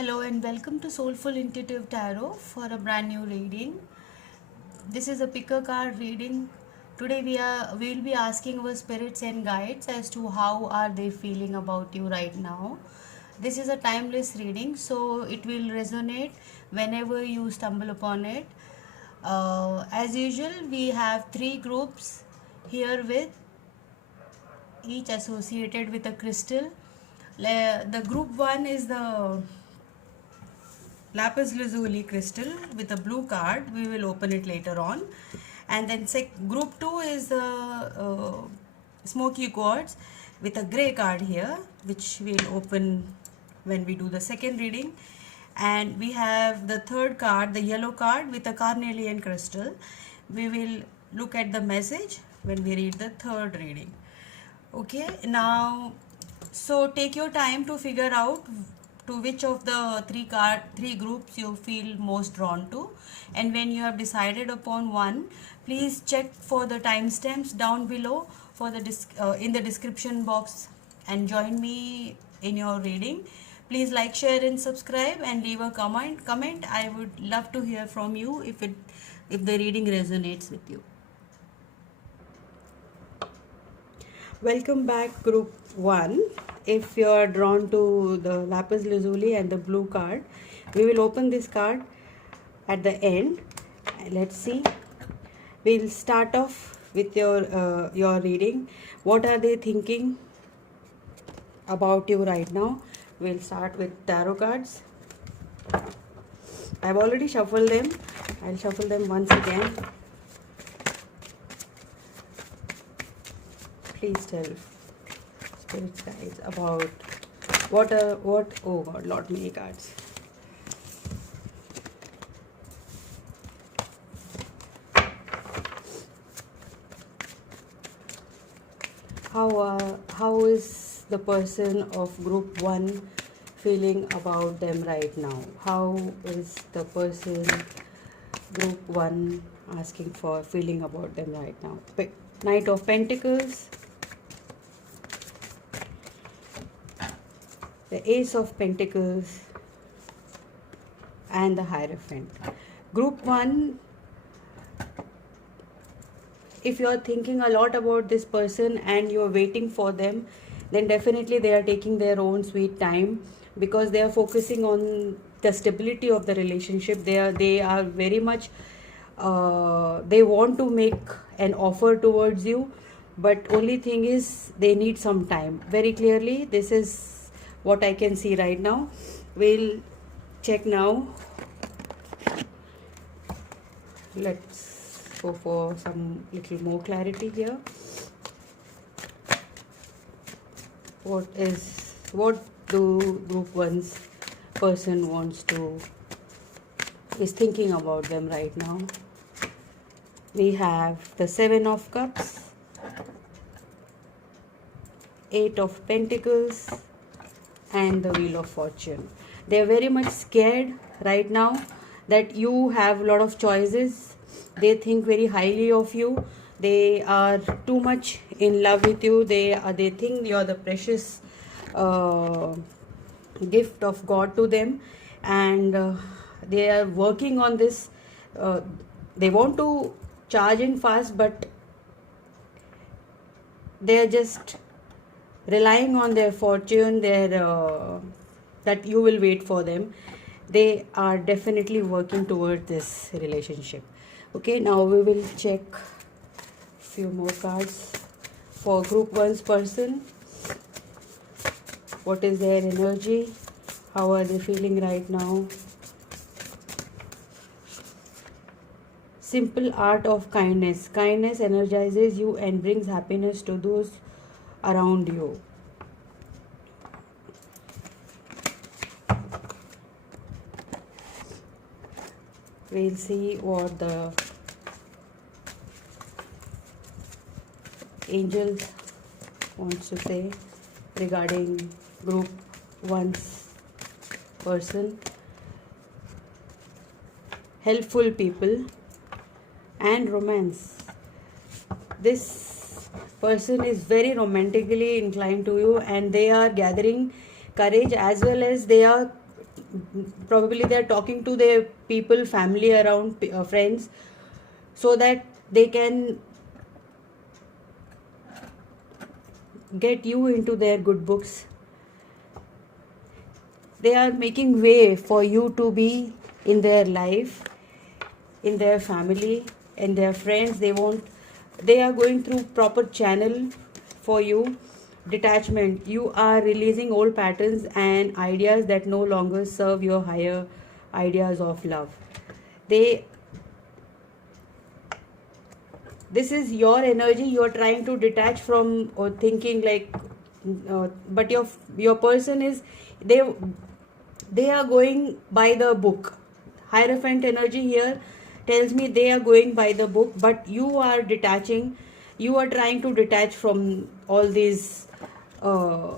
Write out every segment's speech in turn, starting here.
Hello and welcome to Soulful Intuitive Tarot for a brand new reading. This is a picker card reading. Today we'll be asking our spirits and guides as to how are they feeling about you right now. This is a timeless reading, so it will resonate whenever you stumble upon it. As usual, we have three groups here with each associated with a crystal. The group one is the lapis lazuli crystal with a blue card. We will open it later on. And then group 2 is the smoky quartz with a gray card here, which we'll open when we do the second reading. And we have the third card, the yellow card with a carnelian crystal. We will look at the message when we read the third reading. Okay, now so take your time to figure out to which of the three groups you feel most drawn to, and when you have decided upon one, please check for the timestamps down below for the in the description box and join me in your reading. Please like, share and subscribe and leave a comment. I would love to hear from you if the reading resonates with you. Welcome back, group 1. If you are drawn to the lapis lazuli and the blue card, we will open this card at the end. Let's see. We'll start off with your reading. What are they thinking about you right now? We'll start with tarot cards. I've already shuffled them. I'll shuffle them once again. Please tell spirits guides about what oh god, lot many cards. How is the person of group 1 feeling about them right now? How is the person group 1 asking for feeling about them right now? Knight of Pentacles, the Ace of Pentacles and the Hierophant. Group 1, if you are thinking a lot about this person and you are waiting for them, then definitely they are taking their own sweet time, because they are focusing on the stability of the relationship. They are very much they want to make an offer towards you, but only thing is they need some time. Very clearly, this is what I can see right now. We'll check now. Let's go for some little more clarity here. What do group 1's person is thinking about them right now? We have the 7 of Cups, 8 of Pentacles and the Wheel of Fortune. They are very much scared right now that you have a lot of choices. They think very highly of you. They are too much in love with you. They think you are the precious gift of God to them, and they are working on this. They want to charge in fast, but they are just relying on their fortune, that you will wait for them. They are definitely working toward this relationship. Okay, now we will check few more cards for group 1's person. What is their energy? How are they feeling right now? Simple art of kindness. Kindness energizes you and brings happiness to those around you. We'll see what the angel wants to say regarding group 1's person. Helpful people and romance. This person is very romantically inclined to you, and they are gathering courage, as well as they are probably they are talking to their people, family around, friends, so that they can get you into their good books. They are making way for you to be in their life, in their family, in their friends. They are going through proper channel for you. Detachment. You are releasing old patterns and ideas that no longer serve your higher ideas of love. This is your energy. You are trying to detach from, or thinking like, but your person is, they are going by the book. Hierophant energy here tells me they are going by the book, but you are detaching. You are trying to detach from all these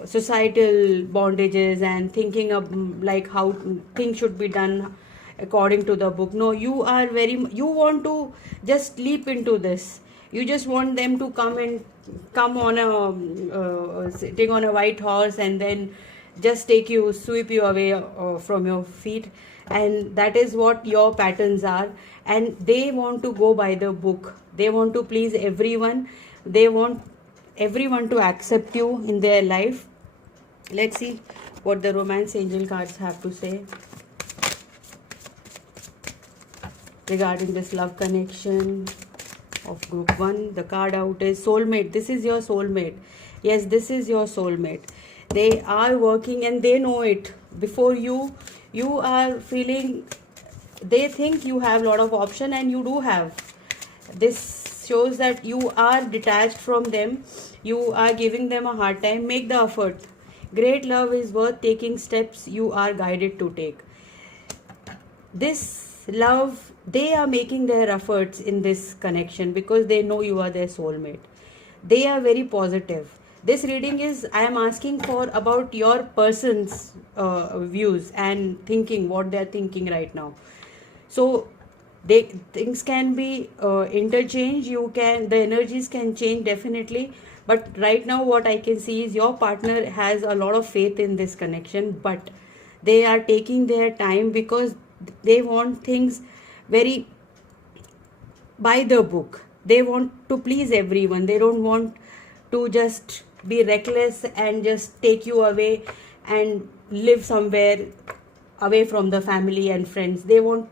societal bondages and thinking of like how things should be done according to the book. No, you want to just leap into this. You just want them to come on sitting on a white horse and then just sweep you away from your feet. And that is what your patterns are. And they want to go by the book. They want to please everyone. They want everyone to accept you in their life. Let's see what the romance angel cards have to say regarding this love connection of group 1. The card out is soulmate. This is your soulmate. Yes, this is your soulmate. They are working and they know it. Before you are feeling, they think you have a lot of option, and you do have. This shows that you are detached from them. You are giving them a hard time. Make the effort. Great love is worth taking steps you are guided to take. This love, they are making their efforts in this connection because they know you are their soulmate. They are very positive. This reading is, I am asking for about your person's views and thinking, what they are thinking right now. So things can be interchanged. The energies can change definitely. But right now what I can see is your partner has a lot of faith in this connection, but they are taking their time because they want things very by the book. They want to please everyone. They don't want to just be reckless and just take you away and live somewhere away from the family and friends. They want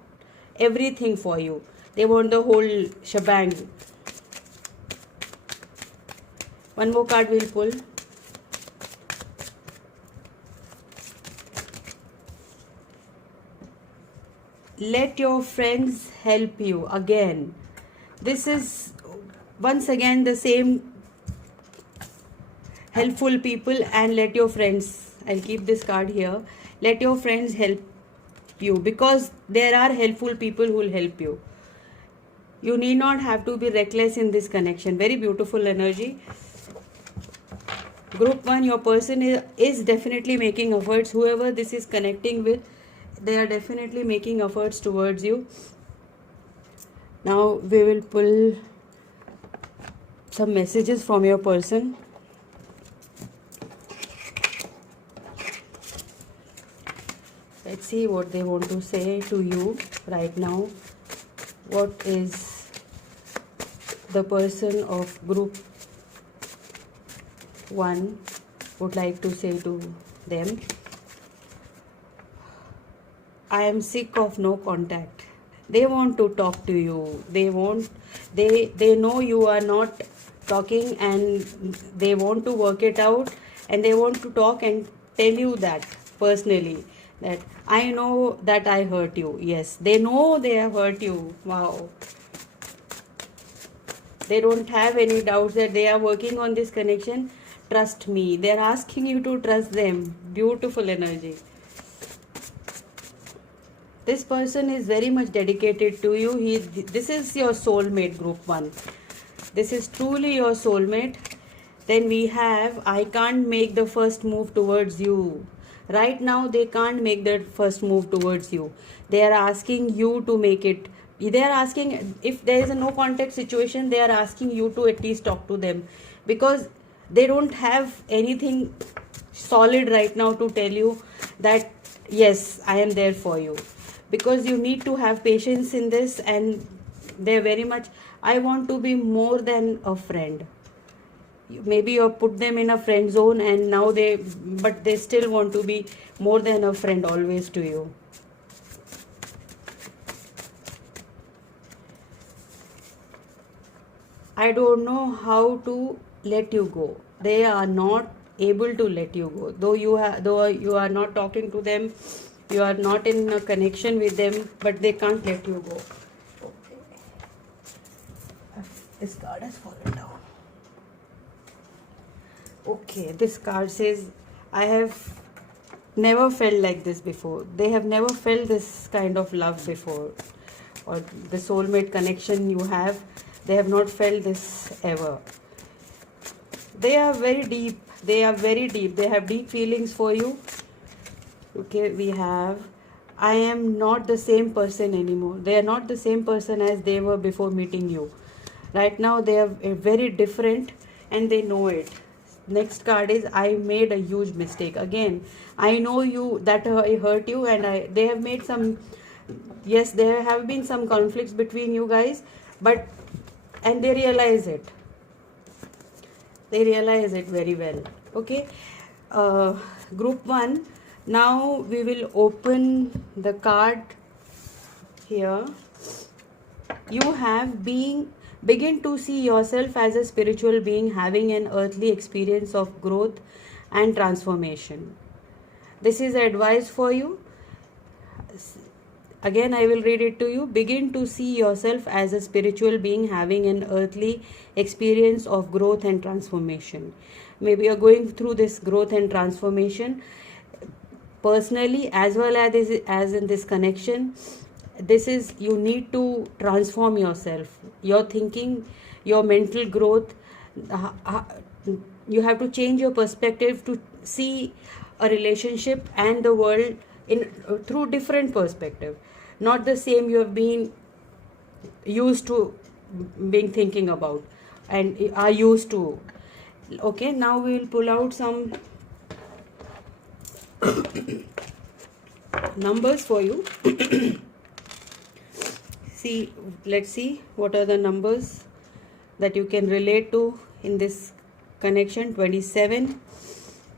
everything for you. They want the whole shebang. One more card we'll pull. Let your friends help you. Again, this is once again the same helpful people. And let your friends, I'll keep this card here, let your friends help you, because there are helpful people who will help you. You need not have to be reckless in this connection. Very beautiful energy. Group 1, your person is definitely making efforts. Whoever this is connecting with, they are definitely making efforts towards you. Now we will pull some messages from your person. Let's see what they want to say to you right now. What is the person of group 1 would like to say to them? I am sick of no contact. They want to talk to you. They know you are not talking, and they want to work it out, and they want to talk and tell you that personally, that I know that I hurt you. Yes, they know they have hurt you. Wow. They don't have any doubts that they are working on this connection. Trust me. They are asking you to trust them. Beautiful energy. This person is very much dedicated to you. This is your soulmate, group 1. This is truly your soulmate. Then we have, I can't make the first move towards you. Right now, they can't make the first move towards you. They are asking you to make it. They are asking, if there is a no contact situation, they are asking you to at least talk to them, because they don't have anything solid right now to tell you. that yes, I am there for you, because you need to have patience in this, and they're very much, I want to be more than a friend. Maybe you put them in a friend zone, and now but they still want to be more than a friend always to you. I don't know how to let you go. They are not able to let you go. Though you are not talking to them, you are not in a connection with them, but they can't let you go. Okay. This card has fallen down. Okay, this card says, I have never felt like this before. They have never felt this kind of love before, or the soulmate connection you have. They have not felt this ever. They are very deep. They are very deep. They have deep feelings for you. Okay, we have, I am not the same person anymore. They are not the same person as they were before meeting you. Right now they are very different, and they know it. Next card is, I made a huge mistake. Again, I know you, that I hurt you, and they have made some, yes, there have been some conflicts between you guys, but, and they realize it. They realize it very well. Okay, group 1. Now we will open the card here. You have begin to see yourself as a spiritual being having an earthly experience of growth and transformation. This is advice for you. Again, I will read it to you. Begin to see yourself as a spiritual being having an earthly experience of growth and transformation. Maybe you are going through this growth and transformation personally, as well as in this connection. This is, you need to transform yourself, your thinking, your mental growth. You have to change your perspective to see a relationship and the world through different perspective, not the same you have been used to being thinking about and are used to. Okay, now we will pull out some numbers for you. Let's see what are the numbers that you can relate to in this connection. 27,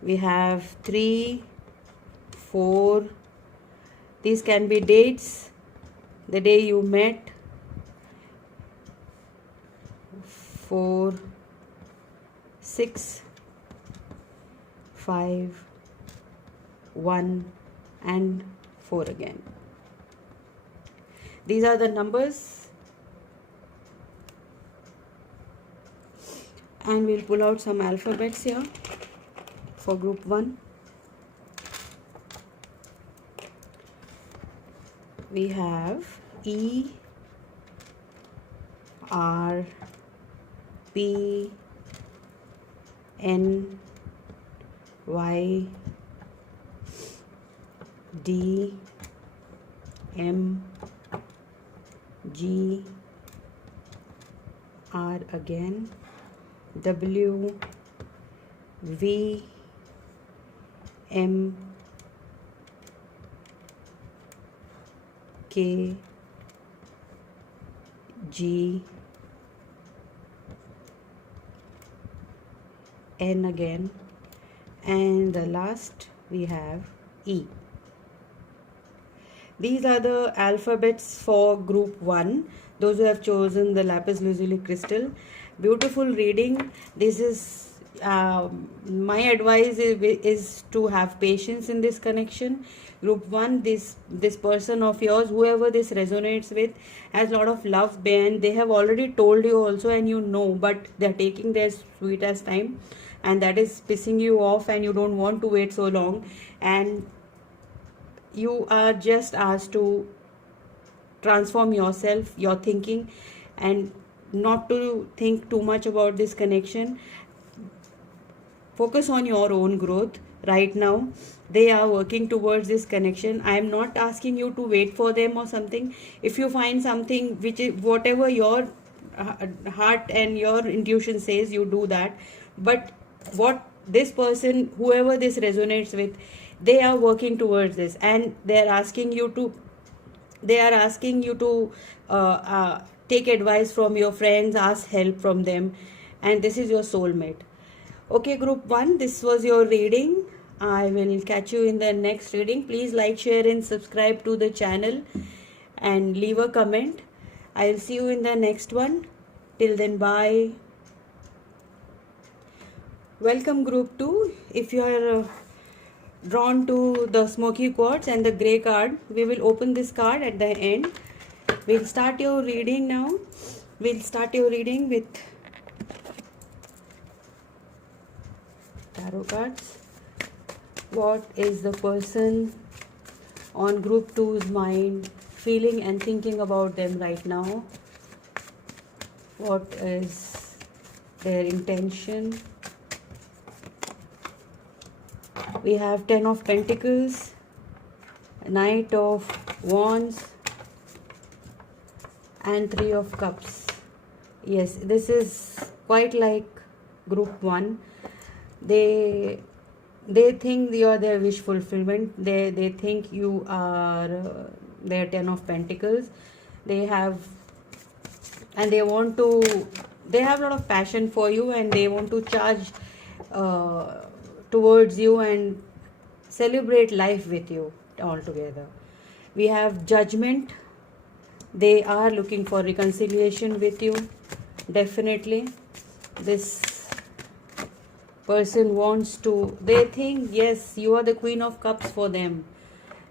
we have 3, 4. These can be dates, the day you met. 4, 6, 5, 1 and 4 again. These are the numbers, and we'll pull out some alphabets here for group 1. We have E, R, P, N, Y, D, M, G, R again, W, V, M, K, G, N again, and the last we have E. These are the alphabets for group 1. Those who have chosen the lapis lazuli crystal. Beautiful reading. This is my advice is to have patience in this connection. Group 1, this person of yours, whoever this resonates with, has a lot of love, and they have already told you also, and you know, but they are taking their sweetest time, and that is pissing you off, and you don't want to wait so long, and you are just asked to transform yourself, your thinking, and not to think too much about this connection. Focus on your own growth right now. They are working towards this connection. I am not asking you to wait for them or something. If you find something which is whatever your heart and your intuition says, you do that. But what this person, whoever this resonates with, they are working towards this, and they are asking you to take advice from your friends, ask help from them, and this is your soulmate. Okay, group 1, this was your reading. I will catch you in the next reading. Please like, share and subscribe to the channel and leave a comment. I'll see you in the next one. Till then, bye. Welcome group 2. If you are drawn to the smoky quartz and the grey card, we will open this card at the end. We'll start your reading now. We'll start your reading with tarot cards. What is the person on group 2's mind feeling and thinking about them right now? What is their intention? We have 10 of Pentacles, Knight of Wands, and 3 of Cups. Yes, this is quite like group 1. They think you are their wish fulfillment. They think you are their 10 of Pentacles. They have a lot of passion for you, and they want to charge towards you and celebrate life with you altogether. We have Judgment. They are looking for reconciliation with you. Definitely this person wants to, they think, yes, you are the Queen of Cups for them.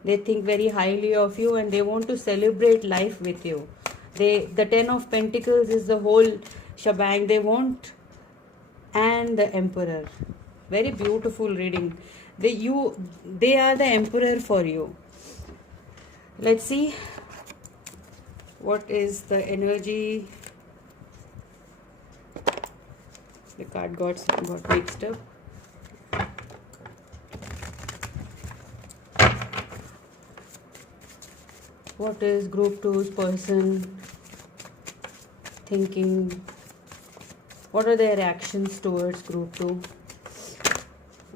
They think very highly of you, and they want to celebrate life with you. The 10 of Pentacles is the whole shebang they want, and the Emperor. Very beautiful reading. They are the Emperor for you. Let's see what is the energy. The card got mixed up. What is group 2's person thinking? What are their actions towards group 2?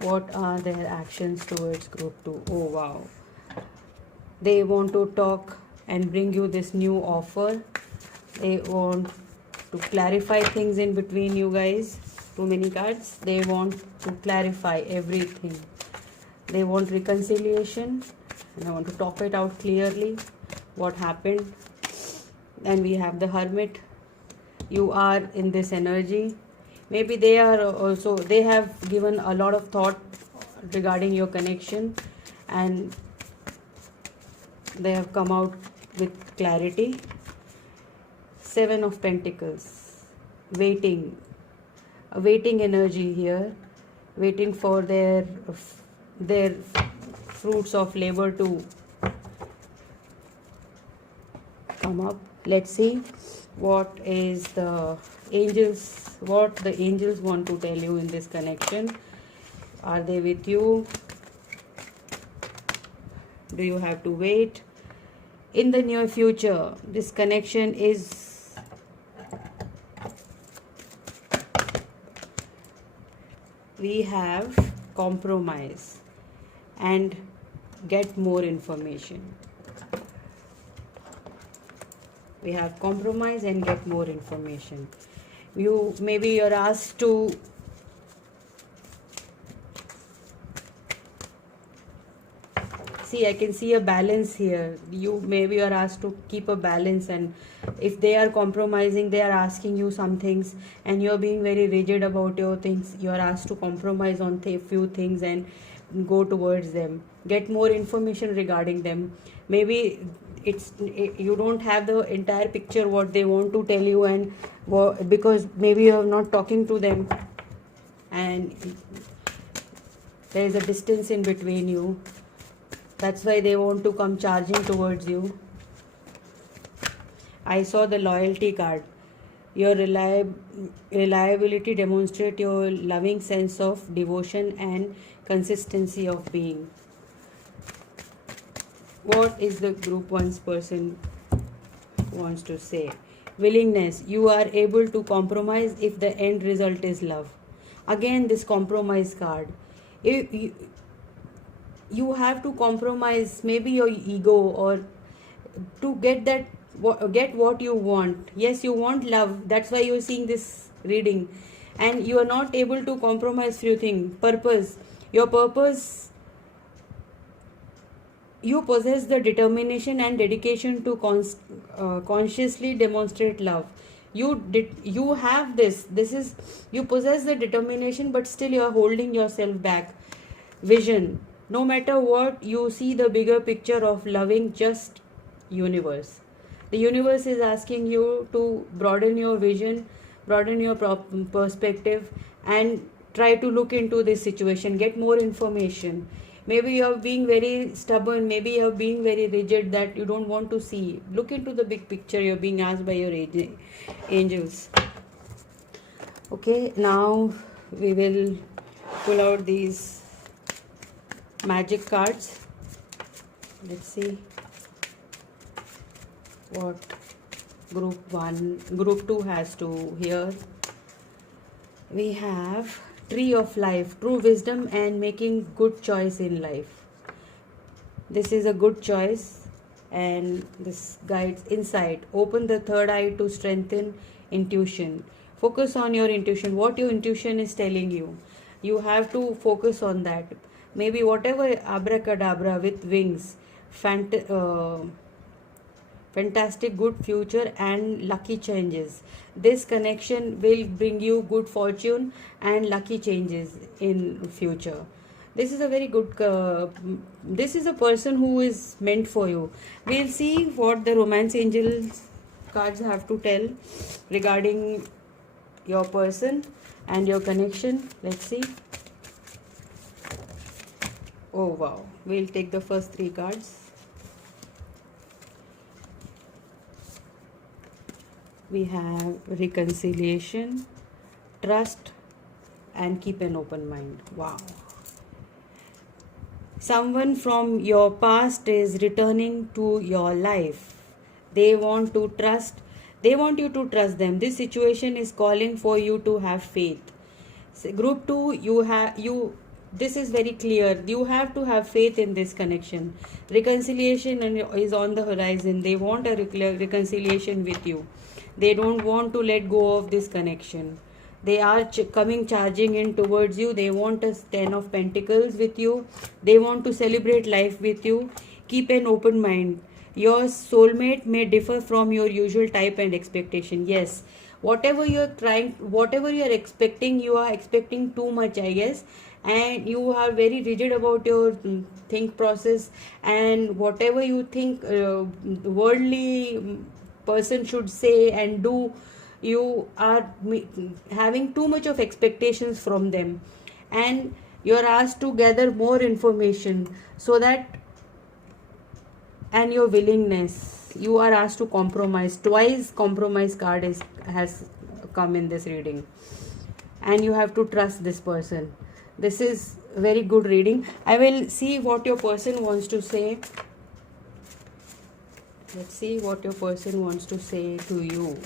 What are their actions towards group 2? Oh wow. They want to talk and bring you this new offer. They want to clarify things in between you guys. Too many cards. They want to clarify everything. They want reconciliation, and I want to talk it out clearly. What happened? And we have the Hermit. You are in this energy. Maybe they have given a lot of thought regarding your connection, and they have come out with clarity. 7 of Pentacles. Waiting. A waiting energy here. Waiting for their fruits of labor to come up. Let's see what the angels want to tell you in this connection. Are they with you? Do you have to wait? In the near future, this connection is we have compromise and get more information. We have compromise and get more information. You're asked to see, I can see a balance here. Maybe you're asked to keep a balance, and if they are compromising, they are asking you some things, and you're being very rigid about your things. You're asked to compromise on few things and go towards them. Get more information regarding them. Maybe you don't have the entire picture what they want to tell you, and because maybe you're not talking to them, and there is a distance in between you. That's why they want to come charging towards you. I saw the loyalty card. Your reliability demonstrates your loving sense of devotion and consistency of being. What is the group 1's person wants to say? Willingness. You are able to compromise if the end result is love. Again, this compromise card. you have to compromise maybe your ego, or to get that, get what you want. Yes, you want love, that's why you're seeing this reading, and you are not able to compromise few things. Purpose, your purpose, you possess the determination and dedication to consciously demonstrate love. You have this is, you possess the determination, but still you are holding yourself back. Vision, no matter what, you see the bigger picture of loving just universe. The universe is asking you to broaden your vision, broaden your perspective, and try to look into this situation, get more information. Maybe you're being very stubborn, maybe you're being very rigid, that you don't want to see. Look into the big picture, you're being asked by your angels. Okay, now we will pull out these magic cards. Let's see what group 2 has to hear. We have Tree of Life, true wisdom and making good choice in life. This is a good choice, and this guides insight. Open the third eye to strengthen intuition. Focus on your intuition, what your intuition is telling you. You have to focus on that. Maybe whatever abracadabra with wings, fantastic good future and lucky changes. This connection will bring you good fortune and lucky changes in future. This is a very good this is a person who is meant for you. We'll see what the romance angels cards have to tell regarding your person and your connection. Let's see. Oh wow, we'll take the first 3 cards. We have reconciliation, trust, and keep an open mind. Wow. Someone from your past is returning to your life. They want to trust. They want you to trust them. This situation is calling for you to have faith. So group 2, this is very clear. You have to have faith in this connection. Reconciliation is on the horizon. They want a reconciliation with you. They don't want to let go of this connection. They are coming charging in towards you. They want a 10 of Pentacles with you. They want to celebrate life with you. Keep an open mind. Your soulmate may differ from your usual type and expectation. Yes, whatever you're trying, whatever you're expecting, you are expecting too much, I guess. And you are very rigid about your think process, and whatever you think worldly person should say and do, you are having too much of expectations from them, and you are asked to gather more information, so that, and your willingness, you are asked to compromise. Twice compromise card has come in this reading, and you have to trust this person. This is very good reading. I will see what your person wants to say. Let's see what your person wants to say to you.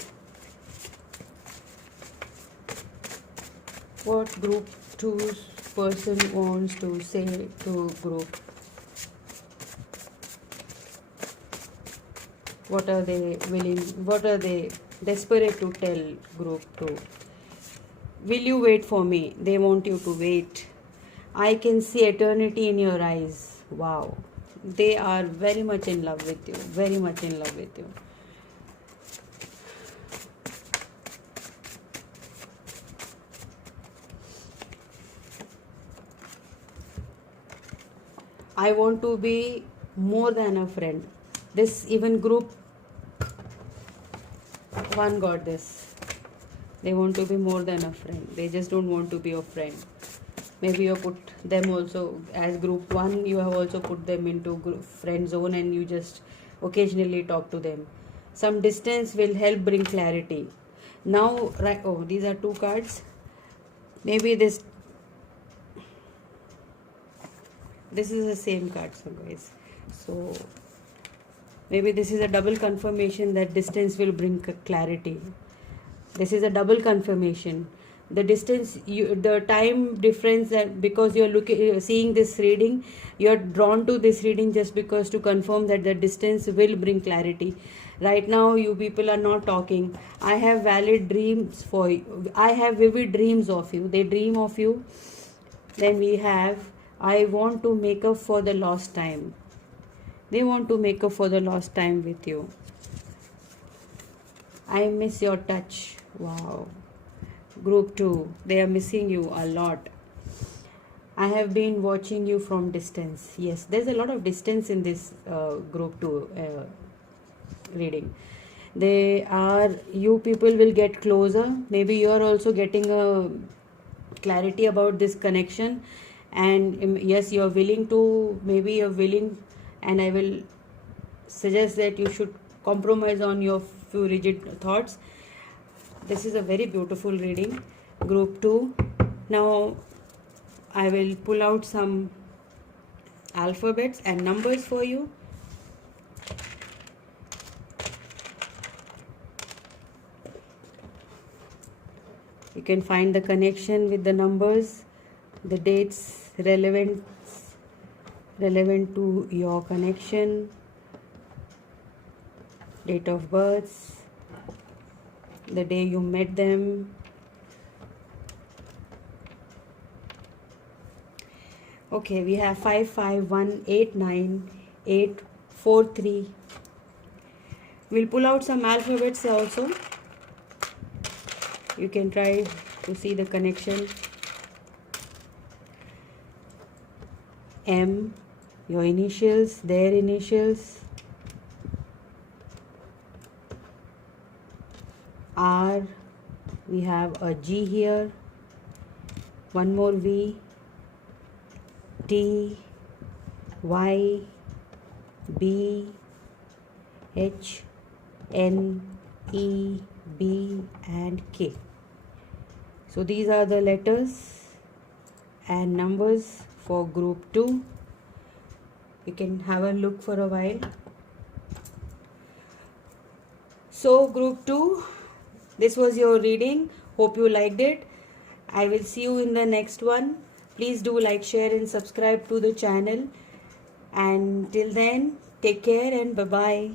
What group 2's person wants to say to group? What are they willing, what are they desperate to tell group 2? Will you wait for me? They want you to wait. I can see eternity in your eyes. Wow. They are very much in love with you. Very much in love with you. I want to be more than a friend. This even group 1 got this. They want to be more than a friend. They just don't want to be a friend. Maybe you put them also as group 1. You have also put them into friend zone, and you just occasionally talk to them. Some distance will help bring clarity. Now, right? Oh, these are 2 cards. Maybe this is the same card, so guys. So maybe this is a double confirmation that distance will bring clarity. This is a double confirmation. the distance, the time difference, that because you're looking seeing this reading, you're drawn to this reading just because to confirm that the distance will bring clarity. Right now you people are not talking. I have valid dreams for you, I have vivid dreams of you, they dream of you. Then we have, I want to make up for the lost time. They want to make up for the lost time with you. I miss your touch. Wow. Group 2, they are missing you a lot. I have been watching you from distance. Yes, there's a lot of distance in this group 2 reading. They are, you people will get closer. Maybe you are also getting a clarity about this connection, and yes, you are willing to, maybe you're willing, and I will suggest that you should compromise on your few rigid thoughts. This is a very beautiful reading, group 2. Now I will pull out some alphabets and numbers for you. You can find the connection with the numbers, the dates relevant to your connection, date of birth, the day you met them. Okay, we have 55189843. We'll pull out some alphabets also. You can try to see the connection. M, your initials, their initials. R, we have a G here, one more V. T, Y, B, H, N, E, B and K. So these are the letters and numbers for group 2. You can have a look for a while. So group 2, this was your reading. Hope you liked it. I will see you in the next one. Please do like, share and subscribe to the channel. And till then, take care and bye-bye.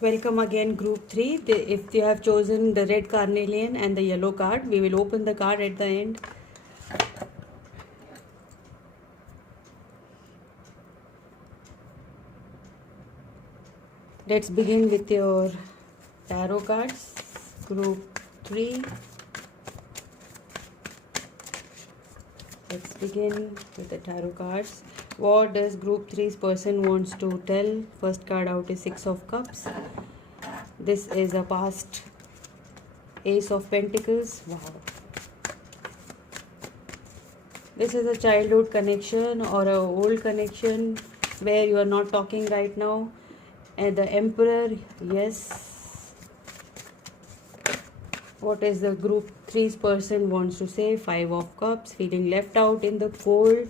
Welcome again group 3. If you have chosen the red carnelian and the yellow card, we will open the card at the end. Let's begin with your tarot cards. Group 3. Let's begin with the tarot cards. What does group 3's person wants to tell? First card out is 6 of Cups. This is a past Ace of Pentacles. Wow. This is a childhood connection or a old connection where you are not talking right now. And the Emperor, yes. What is the group 3's person wants to say? 5 of Cups, feeling left out in the cold,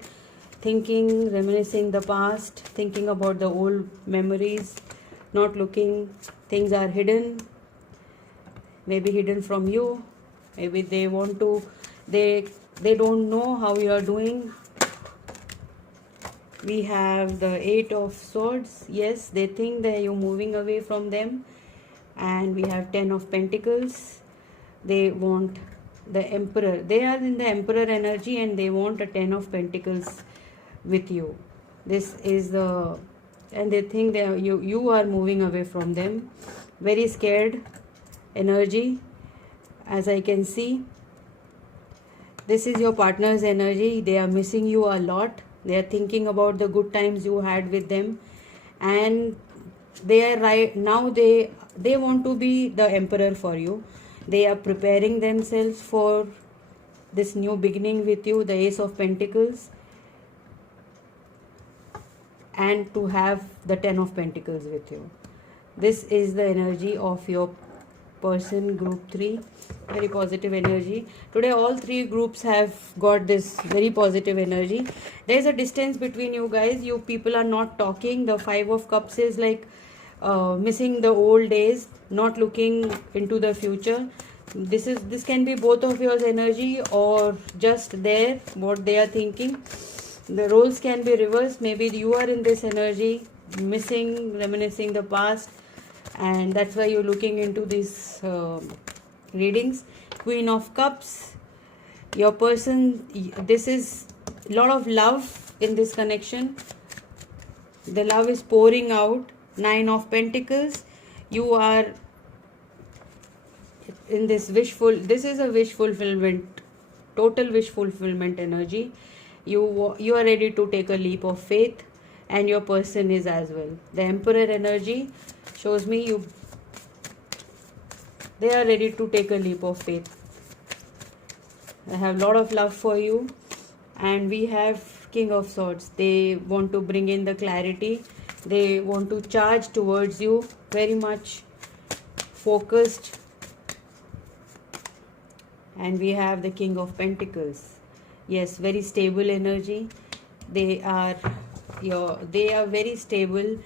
thinking, reminiscing the past, thinking about the old memories, not looking, things are hidden, maybe hidden from you, maybe they want to, they don't know how you are doing. We have the 8 of Swords, yes, they think that you're moving away from them. And we have 10 of Pentacles. They want the Emperor. They are in the Emperor energy and they want a 10 of Pentacles with you. This is the, and they think that you are moving away from them. Very scared energy, as I can see. This is your partner's energy. They are missing you a lot. They are thinking about the good times you had with them, and they are right now, they want to be the Emperor for you. They are preparing themselves for this new beginning with you, the Ace of Pentacles, and to have the 10 of Pentacles with you. This is the energy of your person, group 3. Very positive energy. Today all 3 groups have got this very positive energy. There is a distance between you guys. You people are not talking. The 5 of Cups is like missing the old days, not looking into the future. This can be both of yours energy or just there what they are thinking. The roles can be reversed. Maybe you are in this energy, missing, reminiscing the past, and that's why you're looking into these readings. Queen of Cups, your person, this is a lot of love in this connection. The love is pouring out. Nine of Pentacles, you are in this this is a wish fulfillment, total wish fulfillment energy. You are ready to take a leap of faith, and your person is as well. The Emperor energy shows me they are ready to take a leap of faith. I have a lot of love for you. And we have King of Swords. They want to bring in the clarity. They want to charge towards you, very much focused. And we have the King of Pentacles. Yes, very stable energy. They are very stable,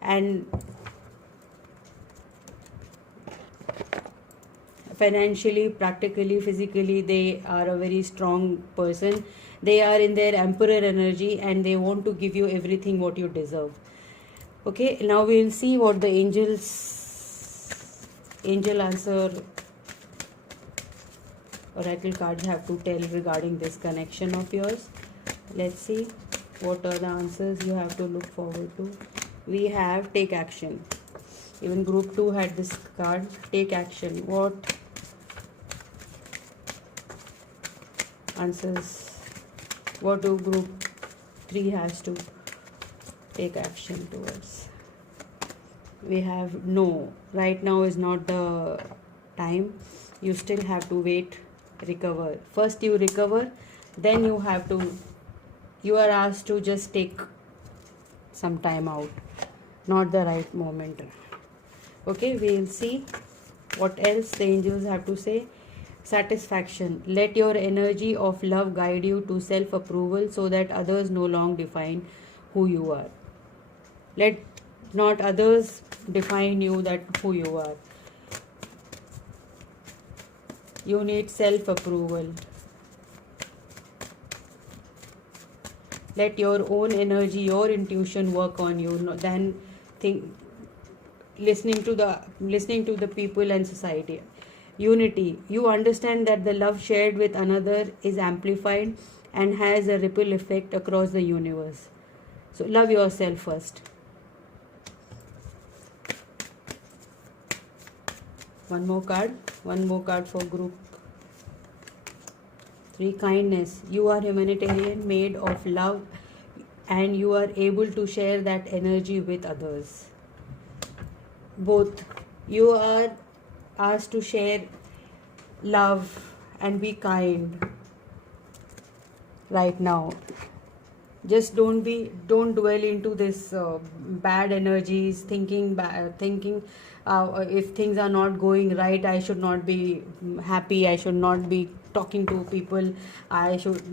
and financially, practically, physically, they are a very strong person. They are in their Emperor energy, and they want to give you everything what you deserve. Okay, now we will see what the angel answer oracle cards have to tell regarding this connection of yours. Let's see what are the answers you have to look forward to. We have take action. Even group 2 had this card, take action. What answers, what do group 3 has to take action towards? We have no, right now is not the time. You still have to wait, recover. First you recover, then you are asked to just take some time out. Not the right moment. Okay, we will see what else the angels have to say. Satisfaction. Let your energy of love guide you to self-approval so that others no longer define who you are. Let not others define you that who you are. You need self-approval. Let your own energy, your intuition work on you. Then listening to the people and society. Unity. You understand that the love shared with another is amplified and has a ripple effect across the universe. So love yourself first. One more card for group 3. Kindness. You are humanitarian, made of love, and you are able to share that energy with others. Both. You are asked to share love and be kind right now. Just don't dwell into this bad energies, thinking if things are not going right, I should not be happy, I should not be talking to people,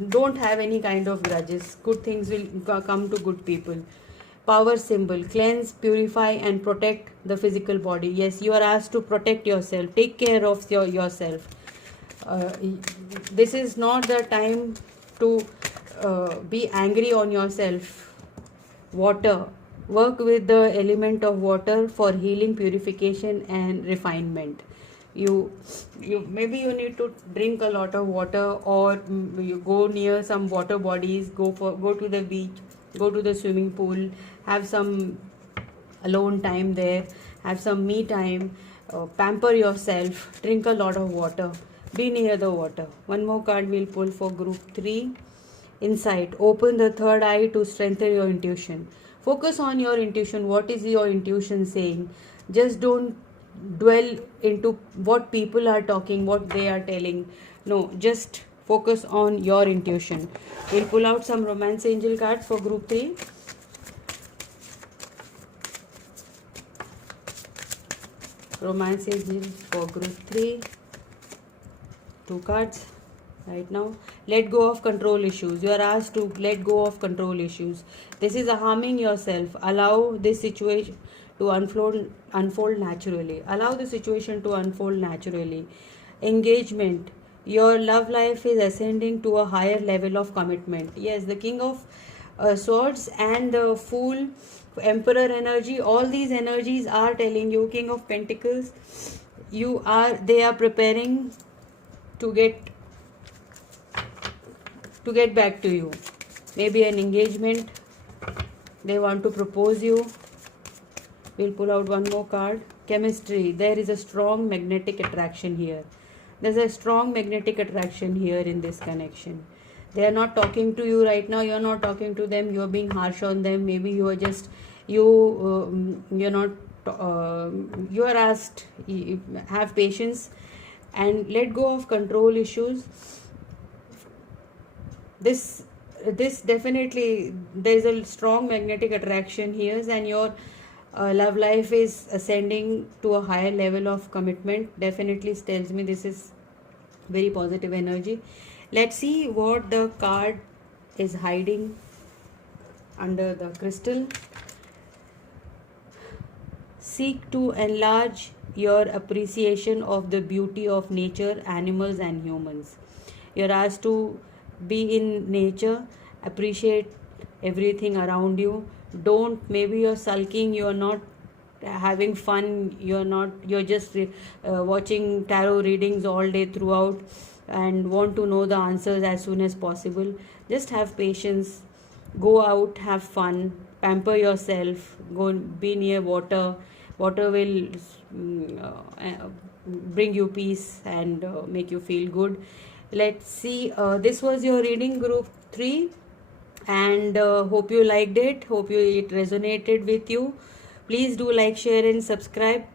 don't have any kind of grudges. Good things will come to good people. Power symbol. Cleanse, purify and protect the physical body. Yes, you are asked to protect yourself, take care of yourself. This is not the time to be angry on yourself. Water. Work with the element of water for healing, purification and refinement. You maybe you need to drink a lot of water, or you go near some water bodies, go to the beach, go to the swimming pool, have some alone time there, have some me time, pamper yourself, drink a lot of water, be near the water. One more card we'll pull for group 3. Insight. Open the third eye to strengthen your intuition. Focus on your intuition. What is your intuition saying? Just don't dwell into what people are talking, what they are telling. No, just focus on your intuition. We'll pull out some romance angel cards for group 3. Romance angel for group 3. 2 cards right now. Let go of control issues. You are asked to let go of control issues. This is harming yourself. Allow this situation to unfold naturally. Allow the situation to unfold naturally. engagement. Your love life is ascending to a higher level of commitment. Yes, the King of Swords and the Fool, Emperor energy, all these energies are telling you, King of Pentacles, they are preparing to get back to you. Maybe an engagement, they want to propose you. We'll pull out one more card. Chemistry. There is a strong magnetic attraction here. There's a strong magnetic attraction here in this connection. They are not talking to you right now. You're not talking to them. You're being harsh on them. Maybe you are just you're not. You are asked. Have patience and let go of control issues. This definitely, there's a strong magnetic attraction here, and your love life is ascending to a higher level of commitment. Definitely tells me this is very positive energy. Let's see what the card is hiding under the crystal. Seek to enlarge your appreciation of the beauty of nature, animals and humans. You're asked to be in nature, appreciate everything around you. Don't, maybe you're sulking, you're not having fun, you're just watching tarot readings all day throughout and want to know the answers as soon as possible. Just have patience, go out, have fun, pamper yourself, go be near water. Water will bring you peace and make you feel good. Let's see, this was your reading, group 3, and hope you liked it, hope it resonated with you. Please do like, share and subscribe.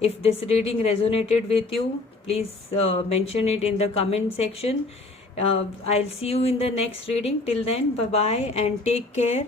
If this reading resonated with you, please mention it in the comment section. I'll see you in the next reading. Till then, bye bye and take care.